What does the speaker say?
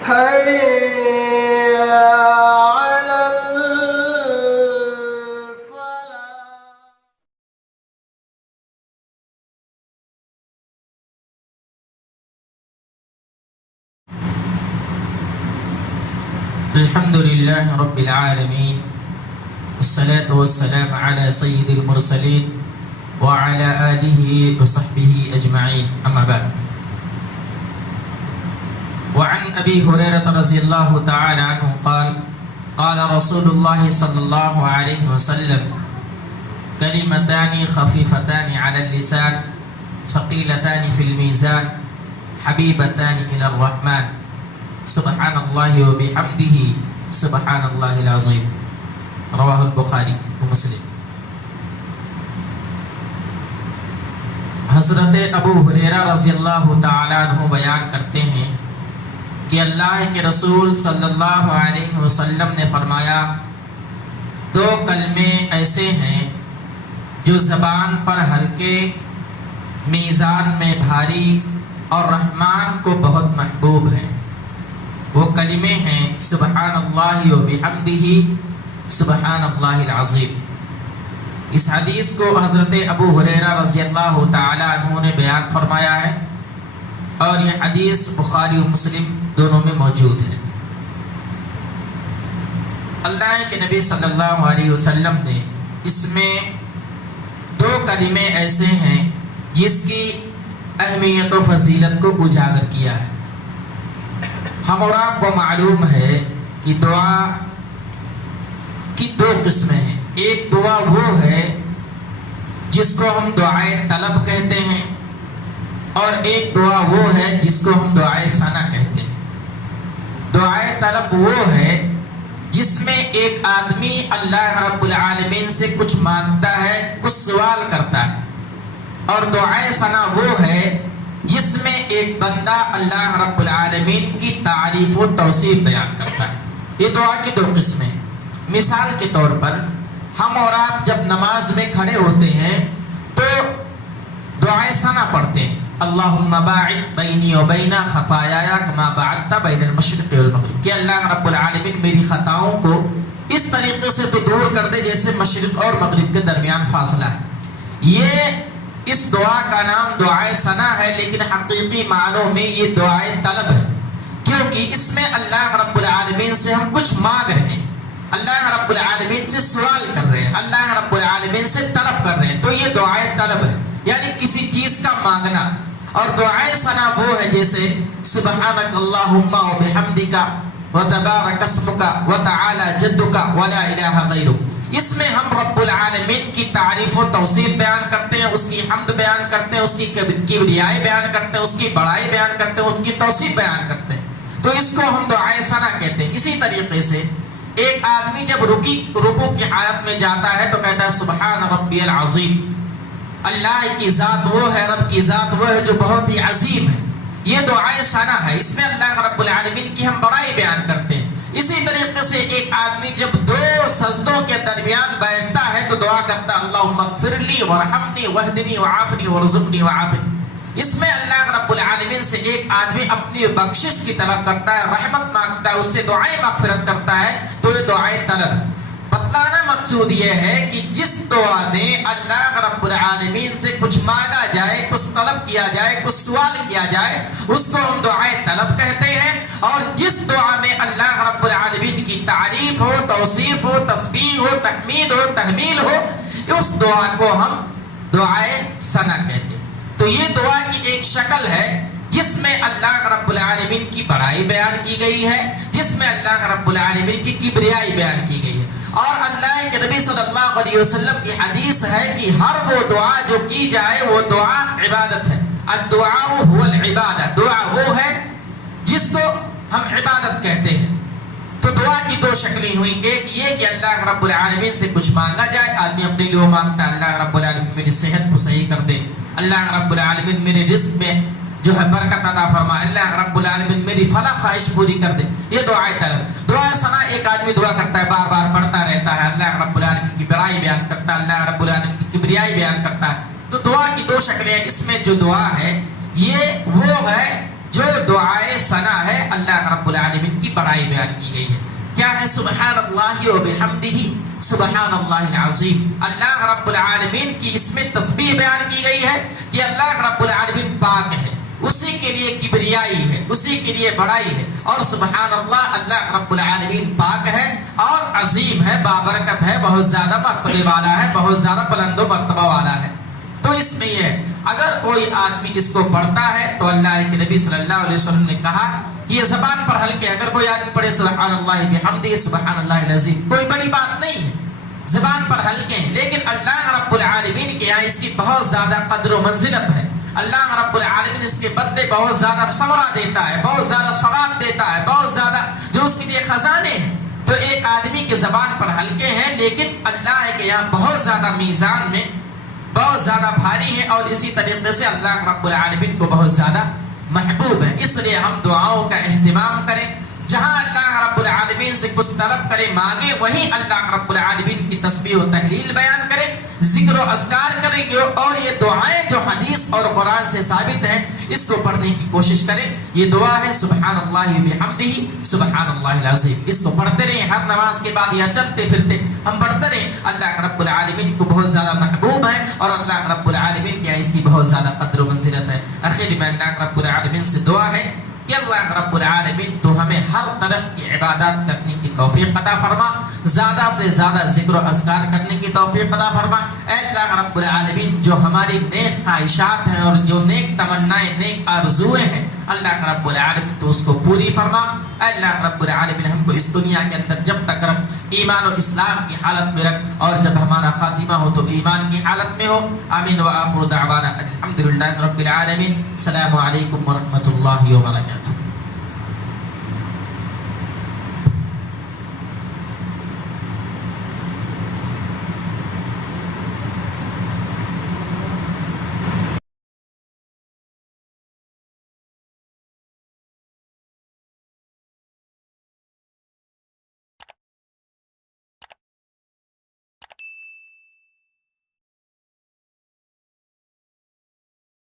حي على الفلاح. الحمد لله رب العالمين والصلاة والسلام على سيد المرسلين وعلى آله وصحبه أجمعين أما بعد. وعن أبي هريرة رضي الله تعالى عنه قال قال رسول الله صلى الله عليه وسلم كلمتان خفيفتان على اللسان ثقيلتان في الميزان حبيبتان إلى الرحمن سبحان الله وبحمده سبحان الله العظيم رواه البخاری ومسلم. حضرت ابو ہریرہ رضی اللہ تعالیٰ عنہ بیان کرتے ہیں کہ اللہ کے رسول صلی اللہ علیہ وسلم نے فرمایا دو کلمے ایسے ہیں جو زبان پر ہلکے میزان میں بھاری اور رحمان کو بہت محبوب ہیں. وہ کلمے ہیں سبحان اللہ و بحمدہ سبحان اللہ العظیم. اس حدیث کو حضرت ابو ہریرہ رضی اللہ تعالی عنہ نے بیان فرمایا ہے اور یہ حدیث بخاری و مسلم دونوں میں موجود ہے. اللہ کے نبی صلی اللہ علیہ وسلم نے اس میں دو کلمے ایسے ہیں جس کی اہمیت و فضیلت کو اجاگر کیا ہے. ہم اور آپ کو معلوم ہے کہ دعا کی دو قسمیں ہیں. ایک دعا وہ ہے جس کو ہم دعائے طلب کہتے ہیں اور ایک دعا وہ ہے جس کو ہم دعائے ثنا کہتے ہیں. دعائے طلب وہ ہے جس میں ایک آدمی اللہ رب العالمین سے کچھ مانگتا ہے, کچھ سوال کرتا ہے, اور دعائے ثنا وہ ہے جس میں ایک بندہ اللہ رب العالمین کی تعریف و توصیف بیان کرتا ہے. یہ دعا کی دو قسمیں ہیں. مثال کے طور پر ہم اور آپ جب نماز میں کھڑے ہوتے ہیں تو دعائے ثنا پڑھتے ہیں اللہم باعد بینی و بین خطایایا کما باعدت بین المشرق والمغرب, کہ اللہ رب العالمین میری خطاؤں کو اس طریقے سے تو دور کر دے جیسے مشرق اور مغرب کے درمیان فاصلہ ہے. یہ اس دعا کا نام دعائے ثنا ہے, لیکن حقیقی معنوں میں یہ دعائے طلب ہے, کیونکہ اس میں اللہ رب العالمین سے ہم کچھ مانگ رہے ہیں, اللہ رب العالمین سے سوال کر رہے ہیں, اللہ رب العالمین سے طلب کر رہے ہیں. تو یہ دعائے طلب ہے, یعنی کسی چیز کا مانگنا. اور دعائے ثنا وہ ہے جیسے سبحانک اللہم و بحمدک وتبارک اسمک وتعالی جدک ولا الہ غیرک. اس میں ہم رب العالمین کی تعریف و توصیف بیان کرتے ہیں, اس کی حمد بیان کرتے ہیں, اس کی کبریائی بیان کرتے ہیں, اس کی بڑائی بیان کرتے ہیں, اس کی توصیف بیان کرتے ہیں. تو اس کو ہم دعائے ثنا کہتے ہیں. اسی طریقے سے ایک آدمی جب رکوع کی حالت میں جاتا ہے تو کہتا ہے سبحان ربی العظیم. اللہ کی ذات وہ ہے, رب کی ذات وہ ہے جو بہت ہی عظیم ہے. یہ دعائے ثنا ہے, اس میں اللہ رب العالمین کی ہم بڑائی بیان کرتے ہیں. اسی طریقے سے ایک آدمی جب دو سجدوں کے درمیان بیٹھتا ہے تو دعا کرتا ہے اللہم اغفر لی وارحمنی واہدنی وعافنی وارزقنی وعافنی. اس میں اللہ رب العالمین سے ایک آدمی اپنی بخشش کی طلب کرتا ہے, رحمت مانگتا ہے, اس سے دعائیں مغفرت کرتا ہے. تو یہ دعائے طلب ہے. بتلانا مقصود یہ ہے کہ جس دعا میں اللہ رب العالمین سے کچھ مانگا جائے, کچھ طلب کیا جائے, کچھ سوال کیا جائے, اس کو ہم دعائے طلب کہتے ہیں. اور جس دعا میں اللہ رب العالمین کی تعریف ہو, توصیف ہو, تسبیح ہو, تحمید ہو, تحمیل ہو, اس دعا کو ہم دعائے ثنا کہتے ہیں. تو یہ دعا کی ایک شکل ہے جس میں اللہ رب العالمین کی بڑائی بیان کی گئی ہے, جس میں اللہ رب العالمین کی کبریائی بیان کی گئی ہے. اور اللہ کے نبی صلی اللہ علیہ وسلم کی حدیث ہے کہ ہر وہ دعا جو کی جائے وہ دعا عبادت ہے. الدعاء هو العبادہ, دعا وہ ہے جس کو ہم عبادت کہتے ہیں. تو دعا کی دو شکلیں ہوئی. ایک یہ کہ اللہ رب العالمین سے کچھ مانگا جائے, آدمی اپنے لیے مانگتا ہے اللہ رب العالمین میری صحت کو صحیح کر دے, اللہ رب العالمین میرے رزق میں جو ہے برکت عطا فرمائے, اللہ رب العالمین میری فلاں خواہش پوری کر دے. یہ دعائے طلب. دعائے ثنا ایک آدمی دعا کرتا ہے, بار بار پڑھتا رہتا ہے, اللہ رب العالمین کی بڑائی بیان کرتا ہے, اللہ رب العالمین کی کبریائی بیان کرتا ہے. تو دعا کی دو شکلیں ہیں. اس میں جو دعا ہے یہ وہ ہے جو دعائے ثنا ہے، اللہ رب العالمین کی بڑائی بیان کی گئی ہے. کیا ہے؟ سبحان اللہ و بحمدہ سبحان اللہ العظیم. اللہ رب العالمین کی اس میں تسبیح بیان کی گئی ہے کہ اللہ رب العالمین پاک ہے، اسی کے لیے کبریائی ہے، اسی کے لیے بڑائی ہے. اور سبحان اللہ، اللہ رب العالمین پاک ہے اور عظیم ہے، بابرکت ہے، بہت زیادہ مرتبے والا ہے، بہت زیادہ بلند و مرتبہ والا ہے. تو اس میں یہ اگر کوئی آدمی اس کو پڑھتا ہے تو اللہ کے نبی صلی اللہ علیہ وسلم نے کہا کہ یہ زبان پر ہلکے، اگر کوئی آدمی پڑھے سبحان اللہ بحمدہ سبحان اللہ العظیم، کوئی بڑی بات نہیں ہے، زبان پر ہلکے ہیں، لیکن اللہ رب العالمین کے یہاں اس کی بہت زیادہ قدر و منزلت ہے. اللہ رب العالمین اس کے بدلے بہت زیادہ ثمرہ دیتا ہے، بہت زیادہ ثواب دیتا ہے، بہت زیادہ جو اس کے لیے خزانے ہیں. تو ایک آدمی کے زبان پر ہلکے ہیں لیکن اللہ کے یہاں بہت زیادہ میزان میں بہت زیادہ بھاری ہے، اور اسی طریقے سے اللہ رب العالمین کو بہت زیادہ محبوب ہے. اس لیے ہم دعاؤں کا اہتمام کریں، جہاں اللہ رب العالمین سے کچھ طلب کرے مانگے، وہیں اللہ رب العالمین کی تسبیح و تحلیل بیان کرے، ذکر و اذکار کریں گے، اور یہ دعائیں جو حدیث اور قرآن سے ثابت ہیں اس کو پڑھنے کی کوشش کریں. یہ دعا ہے سبحان اللہ بحمدہ سبحان اللہ العظیم. اس کو پڑھتے رہیں ہر نماز کے بعد یا چلتے پھرتے ہم پڑھتے رہیں. اللہ رب العالمین کو بہت زیادہ محبوب ہے اور اللہ رب العالمین کیا اس کی بہت زیادہ قدر و منزلت ہے. آخر میں اللہ رب العالمین سے دعا ہے کہ اللہ رب العالمین تو ہمیں ہر طرح کی عبادات کرنے کی توفیق عطا فرما، زیادہ سے زیادہ ذکر و اذکار کرنے کی توفیق عطا فرما. اے اللہ رب العالمین جو ہماری نیک خواہشات ہیں اور جو نیک تمنائیں، نیک آرزویں ہیں، اللہ رب العالمین تو اس کو پوری فرما. اے اللہ رب العالمین ہم کو اس دنیا کے اندر جب تک رکھ، ایمان و اسلام کی حالت میں رکھ، اور جب ہمارا خاتمہ ہو تو ایمان کی حالت میں ہو. آمین. وآخر دعوانا الحمدللہ رب العالمین. السلام علیکم ورحمۃ اللہ وبرکاتہ.